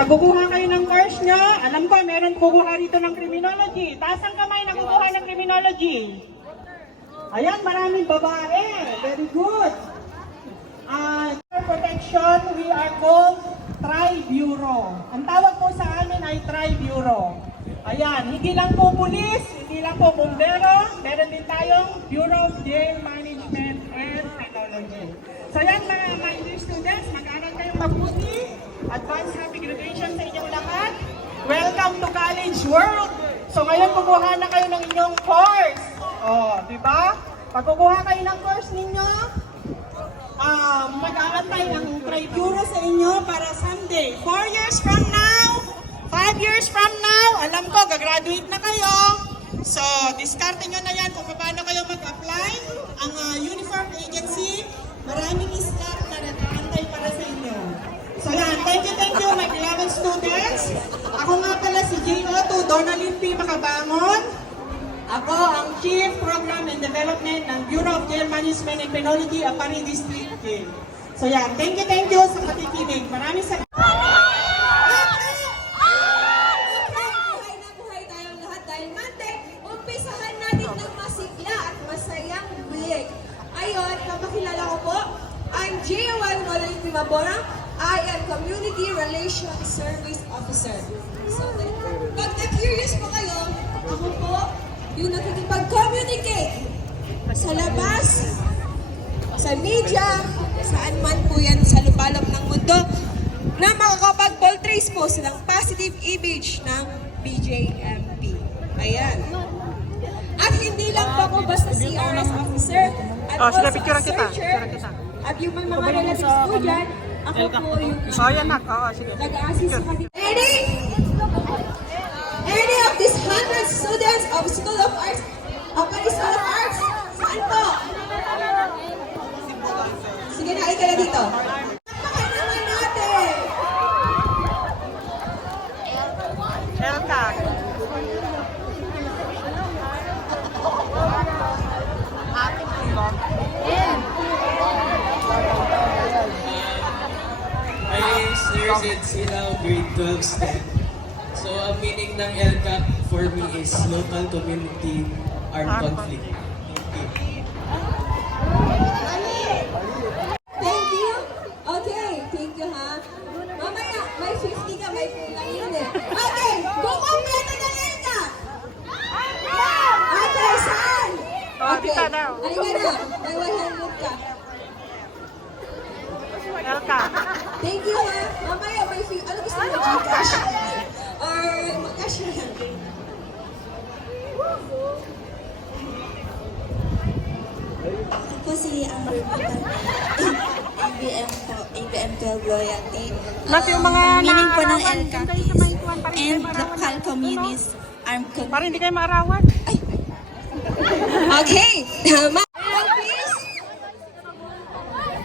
pagkukuha kayo ng course nyo, alam ko, meron kukuha rito ng criminology. Taas ang kamay na kukuha ng criminology. Ayan, maraming babae. Very good. Protection, we are called Tri-Bureau. Ang tawag po sa amin ay Tri-Bureau. Ayan, hindi lang po pulis, hindi lang po bombero, meron din tayong Bureau of Jail Management and Technology. So yan mga dear students, mag-aaral kayong mabuti. Advance happy graduation sa inyong lahat. Welcome to College World. So ngayon kukuha na kayo ng inyong course. Oh, di ba? Pag kukuha kayo ng course ninyo, mag-aantay ng Tri-Bureau sa inyo para someday, 4 years from now, 5 years from now, alam ko, gagraduate na kayo. So, diskarte nyo na yan kung paano kayo mag-apply. Ang uniform agency, maraming staff na nag-aantay para sa inyo. So yan, thank you my beloved students. Ako nga pala si J.O. Donalyn P. Makabangon. Ako ang Chief Program and Development ng Bureau of Jail Management and Penology, Apari District Jail. So yan, thank you sa pakikinig. Maraming salamat. Buhay tayong lahat dahil Monday, umpisahan natin ng masigla at masayang week. Ayon, kapakilala ko po, I'm J.O. Donalyn P. Makabangon. I am Community Relations Service Officer. So, pag na-curious po kayo, ako po yung nakikipag-communicate sa labas, sa media, saan man po yan sa lubalok ng mundo, na makakapag-portrays po silang positive image ng BJMP. Ayan. At hindi lang po ako basta CRS officer, at also a searcher, at yung mga relatives ko dyan, ako po yung nag-a-assist sa kanila. Any of these 100 students of School of Arts, saan po? Sige na, ika na dito. Pakay naman natin! Elka. My name is Nerzid Silaw, grade 12 STEM. So, ang meaning ng LCAP for me is Local Community Armed Conflict. Thank you. Okay, thank you ha. Mamaya, may 50 ka, may free lang yun eh. Okay, kukumpleto na rin ka. Okay, saan? Okay, halika na. May 100 ka. Elka. Thank you ha. Mamaya, may free. Ano gusto mo? Gcash? Or mag-cash na lang? Ako si Amber Matal. ABM po, ABM 12 Loyalty. Yung mga meaning po ng naarawan, LCAP kayo sa is may kuwan, parang and kayo maarawan local na. communities armed Para conflict. hindi kayo maarawan. Okay, tama. Please.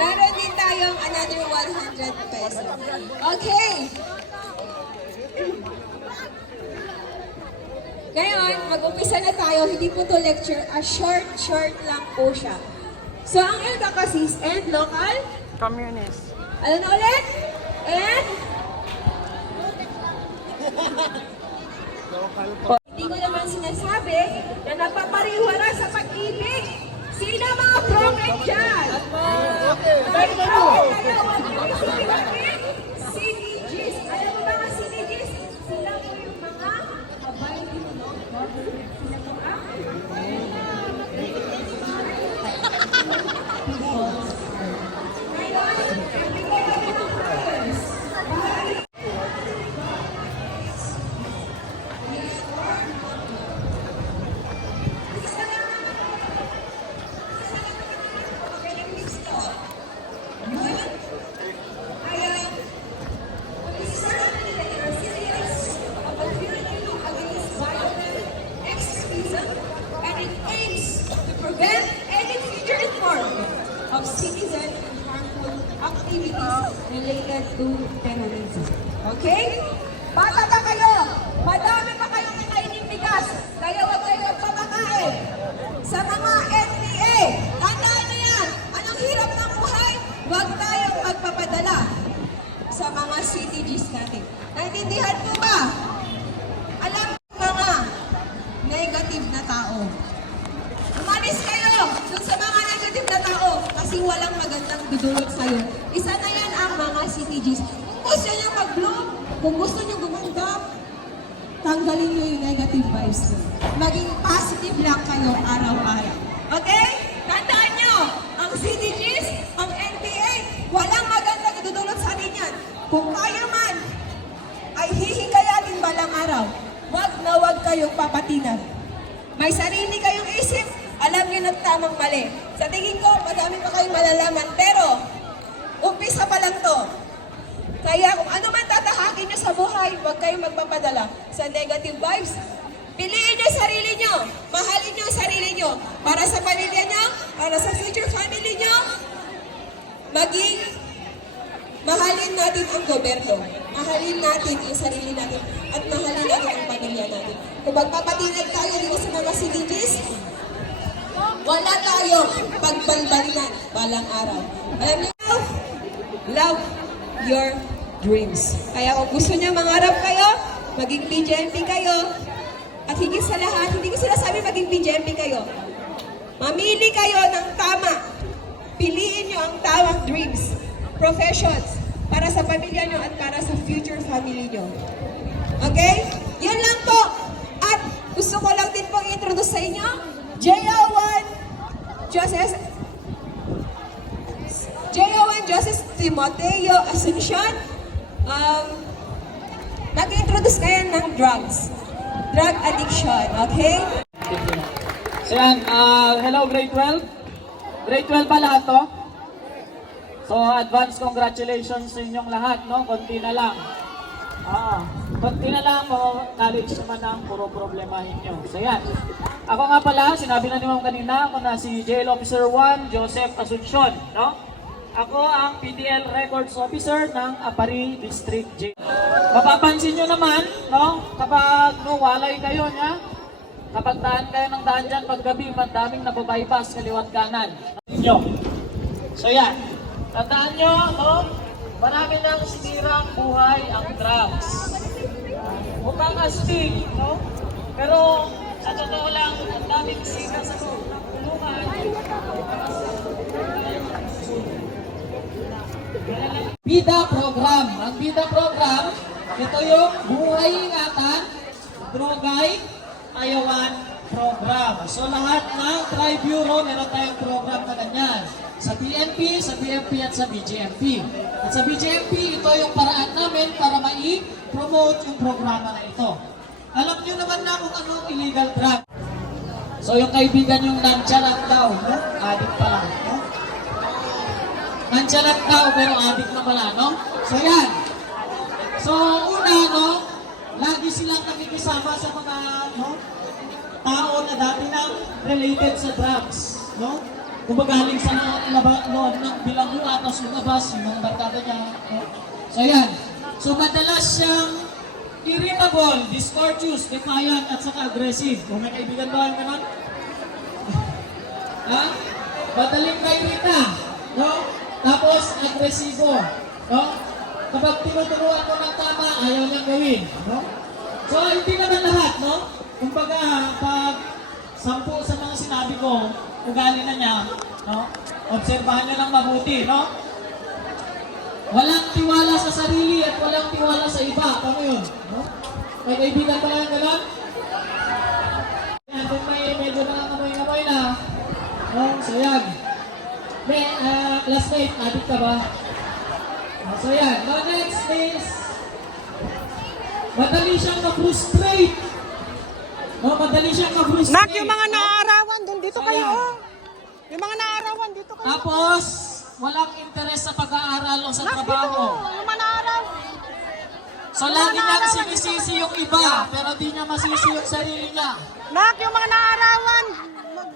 Meron din tayong another 100 pesos. Okay. Ngayon, mag-umpisa na tayo. Hindi po to lecture. Short lang po siya. So, ang LCAP kasi is and local. Communist. Ano na ulit? And? Hindi ko naman sinasabi na napapariwara sa pag-ibig. Sino mga program dyan? Very good. CDGs. Alam mo mga CDGs? Sila po yung mga abay dito, no? Sila po of citizen and harmful activities related to terrorism. Okay? Bata pa kayo! Madami pa kayong kakainin bigas! Kaya huwag kayo magpapakain! Sa mga NPA, tandaan na yan! Anong hirap ng buhay? Huwag tayong magpapadala sa mga mga CTGs natin. Naintindihan ko ba? Alam mo mga negative na tao. Umalis kayo dun sa mga negative na tao kasi walang magandang dudulot sa'yo. Isa na yan ang mga CTGs. Kung gusto nyo mag-bloom, kung gusto nyo gumanda, tanggalin nyo yung negative vibes nyo. Maging positive lang kayo araw-araw. Okay? Tandaan nyo, ang CTGs, ang NPA, walang magandang idudulot sa atin yan. Kung kayo man ay hihigayatin balang araw, wag na wag kayong papatinan. May sarili kayong isip, alam nyo ng tamang mali. Sa tingin ko, madami pa kayong malalaman, pero umpisa pa lang to. Kaya kung ano man tatahakin nyo sa buhay, huwag kayong magpapadala sa negative vibes. Piliin nyo sarili nyo. Mahalin nyo ang sarili nyo. Para sa pamilya nyo, para sa future family nyo, mahalin natin ang gobyerno. Mahalin natin yung sarili natin. At mahalin natin ang pamilya natin. Kung magpapatinag tayo dito sa mga CDGs, wala tayong pagbalbalinan balang araw. Alam nyo, love your dreams. Kaya kung gusto niya mangarap kayo, maging PGMP kayo, at higit sa lahat, hindi ko sinasabi maging PGMP kayo. Mamili kayo ng tama. Piliin nyo ang tamang dreams, professions, para sa pamilya nyo at para sa future family nyo. Okay? Yan lang po. At gusto ko lang din pong introduce sa inyo, JO1 Joseph Timoteo Asuncion. Mag-introduce kayo ng drug addiction, okay? So yan, hello grade 12. Grade 12 pa lahat to. So advance congratulations sa inyong lahat, no? Konti na lang. Konti na lang, college naman ang puro problemahin nyo. So yan. Ako nga pala, sinabi na ni Ma'am kanina, ako na si Jail Officer 1, Joseph Asuncion, no? Ako ang PDL Records Officer ng Apari District Jail. Mapapansin nyo naman, no? Kapag walay kayo niya, kapag daan kayo ng daan dyan paggabi, madaming nababypass kaliwat kanan. So yan, tandaan nyo, no? Marami nang sinirang buhay ang drugs. Mukhang astig, no? Pero sa totoo lang, ang daming sira sa loob ng kulungan. BIDA program. Ang BIDA program, ito yung buhay ingatan, drogay, ayawan program. So lahat ng Tri-Bureau, meron tayong program na ganyan. Sa PNP, sa BMP at sa BGMP. At sa BGMP, ito yung paraan namin para mai-promote yung programa na ito. Alam nyo naman na kung ano illegal drug. So yung kaibigan yung nonchalant daw, no? Addict pala, no? Nonchalant daw pero addict na pala, no? So yan. So una, no? Lagi silang nakikisama sa mga, no? Tao na dati nang related sa drugs, no? Kumagaling sa loob ng bilanggo at lumabas yung barkada niya, no? So yan. So madalas siyang irritable, discourteous, defiant, at saka aggressive. Kung may kaibigan ba yung ganon? Ha? Madaling kairita, no? Tapos agresibo, no? Kapag tinuturuan mo ng tama, ayaw niyang gawin, no? So hindi naman lahat, no? Kumbaga, pag 10 sa mga sinabi ko, ugali na niya, no? Obserbahan niyo lang mabuti, no? Walang tiwala sa sarili at walang tiwala sa iba. Paano yun? No? May kaibigan pala yung gano'n? Yan, kung may medyo nakakamoy-ngamoy na. No? So yan. May, last night, addict ka ba? So yan. No, next is, madali siyang ma-frustrate. No, madali siyang ma-frustrate. Nak, yung mga naarawan, doon dito kayo. Yung mga naarawan, dito kayo. Tapos, walang interes sa pag-aaral o sa trabaho. Yung mga naarawan. So lagi niyang sinisisi yung iba, pero di niya masisi yung sarili niya. Nak, yung mga naarawan,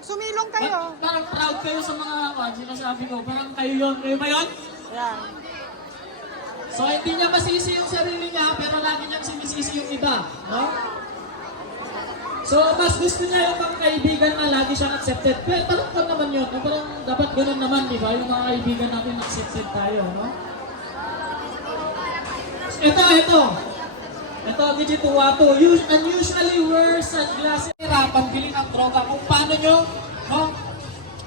sumilong kayo. Parang proud kayo sa mga sinasabi ko. Parang kayo yun. Kayo ba yun? Yan. So hindi niya masisi yung sarili niya, pero lagi niyang sinisisi yung iba. No? So mas gusto niya yung mga kaibigan na lagi siyang accepted. Pero parang pa naman yun. Parang dapat ganun naman, di ba? Yung mga kaibigan natin accepted tayo. No? Ito, Gijituwato. Unusually wear sunglasses. Hirapan bili ng droga. Kung paano nyo, no?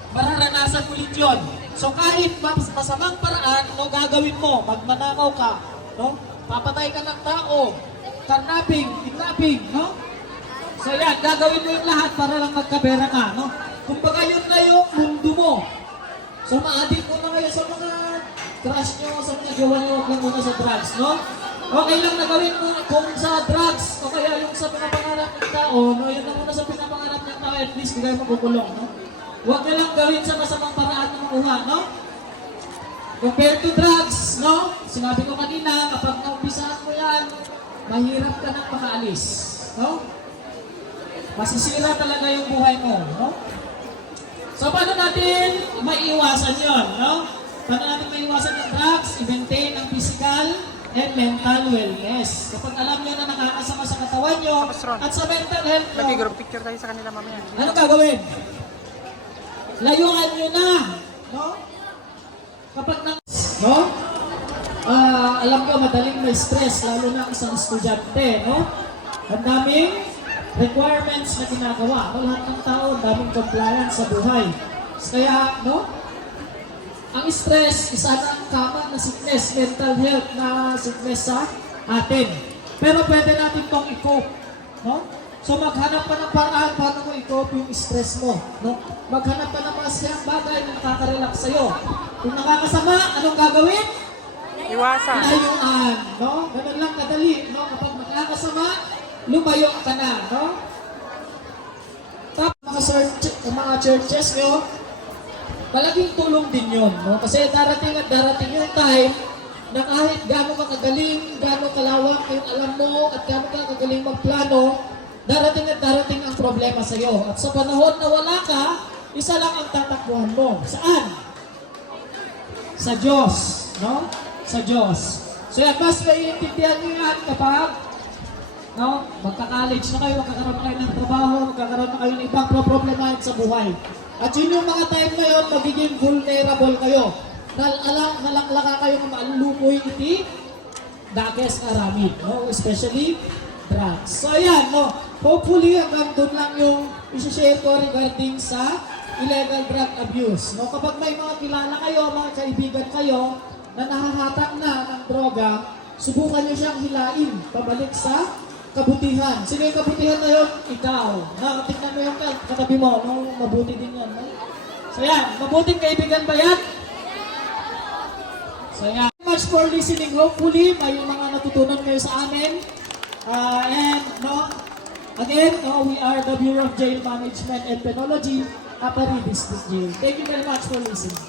Mararanasan ulit yun. So kahit masamang paraan, no, gagawin mo, magmanakaw ka, no? Papatay ka ng tao, kidnapping, no? So yan, gagawin mo yung lahat para lang magkabera ka, no? Kumbaga yun na yung mundo mo. So ma-addict mo na kayo sa mga crush nyo, sa mga jowa nyo, huwag lang muna sa drugs, no? Okay lang na gawin mo kung sa drugs, o kaya yung sa pinapangarap ng tao, no? Yun na muna sa pinapangarap ng tao, at least hindi kayo makukulong, no? Huwag na lang gawin sa masamang paraan ng makuha, no? Compared to drugs, no? Sinabi ko kanina, kapag naumpisahan mo yan, mahirap ka nang makaalis, no? Masisira talaga yung buhay mo, no? So, paano natin maiiwasan yon, no? Paano natin maiiwasan yung drugs? I-maintain ang physical and mental wellness. Kapag alam nyo na nakakasama sa katawan nyo at sa mental health nyo, Nag-group picture tayo sa kanila mamaya. ano gagawin? Layuan nyo na, no? Kapag no? Alam ko, madaling may stress, lalo na isang estudyante, no? Ang daming requirements na ginagawa. No? Lahat ng tao, ang daming compliance sa buhay. Kaya, no? Ang stress, isa na ang kama na sickness, mental health na sickness sa atin. Pero pwede natin itong i-cope, no? So maghanap pa ng paraan paano mo i-cope yung stress mo, no? Maghanap pa ng mga siyang bagay na nakaka-relax sa'yo. Kung nakakasama, anong gagawin? Iwasan. Layuan, no? Ganun lang kadali, no? Kapag nakakasama, lumayo ka na, no? Tapos mga churches nyo, malaking tulong din yun, no? Kasi darating at darating yung time na kahit gaano ka kagaling, gaano kalawak yung alam mo, at gaano ka kagaling magplano, darating at darating ang problema sa iyo. At sa panahon na wala ka, isa lang ang tatakbuhan mo. Saan? Sa Diyos, no? Sa Diyos. So yan, mas maiintindihan nyo yan kapag no, magka-college na kayo, magkakaroon na kayo ng trabaho, magkakaroon na kayo ng ibang problemahin sa buhay. At yun yung mga time na yun, magiging vulnerable kayo. Nalaklaka kayo ng malulukoy iti, dages aramid, no? Especially drugs. So ayan, no? Hopefully hanggang doon lang yung isi-share ko regarding sa illegal drug abuse. No? Kapag may mga kilala kayo, mga kaibigan kayo na nahahatak na ng droga, subukan nyo siyang hilain pabalik sa kabutihan. Sino yung kabutihan na yun? Ikaw. Na, tignan mo yung katabi mo. No? Mabuti din yan. No? So yan, mabuting kaibigan ba yan? So yan. Thank you much for listening. Hopefully, may mga natutunan kayo sa amin. And, no, again, no, we are the Bureau of Jail Management and Penology, Aparri District Jail. Thank you very much for listening.